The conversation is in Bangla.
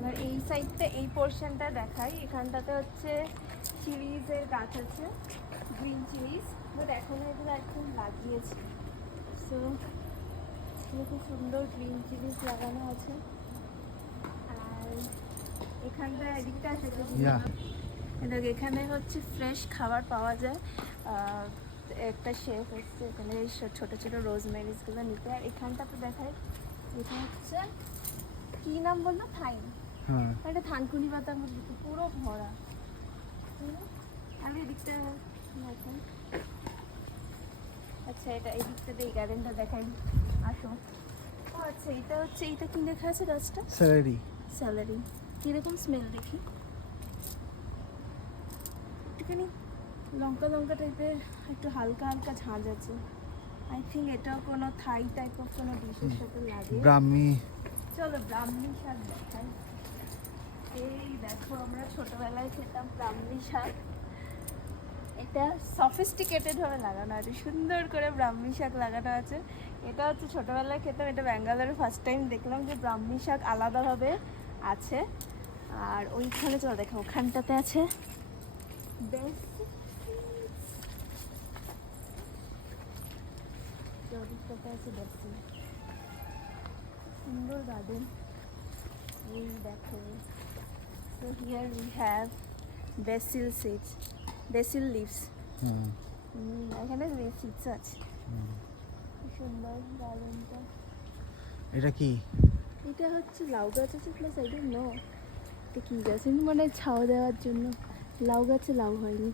এবার এই সাইডটা এই পোর্শনটা দেখাই। এখানটাতে হচ্ছে চিলিজের গাছ আছে, গ্রিন চিলিজ, বাট এখনো এগুলো একদম লাগিয়েছে। সো খুব সুন্দর গ্রিন চিলিজ লাগানো আছে। আর এখানটা এদিকটা আছে, এখানে হচ্ছে ফ্রেশ খাবার পাওয়া যায়। একটা শেফ এসছে এখানে ছোটো ছোটো রোজমেরিজগুলো নিতে। আর এখানটাতে দেখায়, এটা হচ্ছে কি নাম বললো, থাইম। এটা থানকুনি পাতা পুরো ভরা। আমি এদিকটা দেখেন, আচ্ছা এটা এই দিকটাতে এই গার্ডেনটা দেখাই, আসো। আচ্ছা এটা হচ্ছে, এইটা কি লেখা আছে গাছটা? স্যালারি। স্যালারি কিরকম স্মেল দেখি, একটুখানি লঙ্কা লঙ্কা টাইপের, একটু হালকা হালকা ঝাঁঝ আছে। আই থিঙ্ক এটাও কোনো থাই টাইপ অফ কোনো ডিশের সাথে লাগে। ব্রাহ্মী, চলো ব্রাহ্মী শাক দেখাই। এই দেখো, আমরা ছোটবেলায় খেতাম ব্রাহ্মী শাক। এটা সফিস্টিকেটেড ভাবে লাগানো আছে, সুন্দর করে ব্রাহ্মী শাক লাগানো আছে। এটা হচ্ছে ছোটবেলায় খেতাম, এটা ব্যাঙ্গালোরে ফার্স্ট টাইম দেখলাম যে ব্রাহ্মী শাক আলাদাভাবে আছে। আর ওইখানে চলো দেখো, ওখানটাতে আছে সুন্দর গার্ডেন। এই দেখো, so here we have basil seeds, basil leaves. এখানে সিডস আছে। সুন্দর গার্ডেনটা। এটা কি? এটা হচ্ছে লাউ গাছ আছে, প্লাস আই ডোন্ট নো এটা কি গাছ, মানে ছাও দেওয়ার জন্য। লাউ গাছে লাউ হয়নি।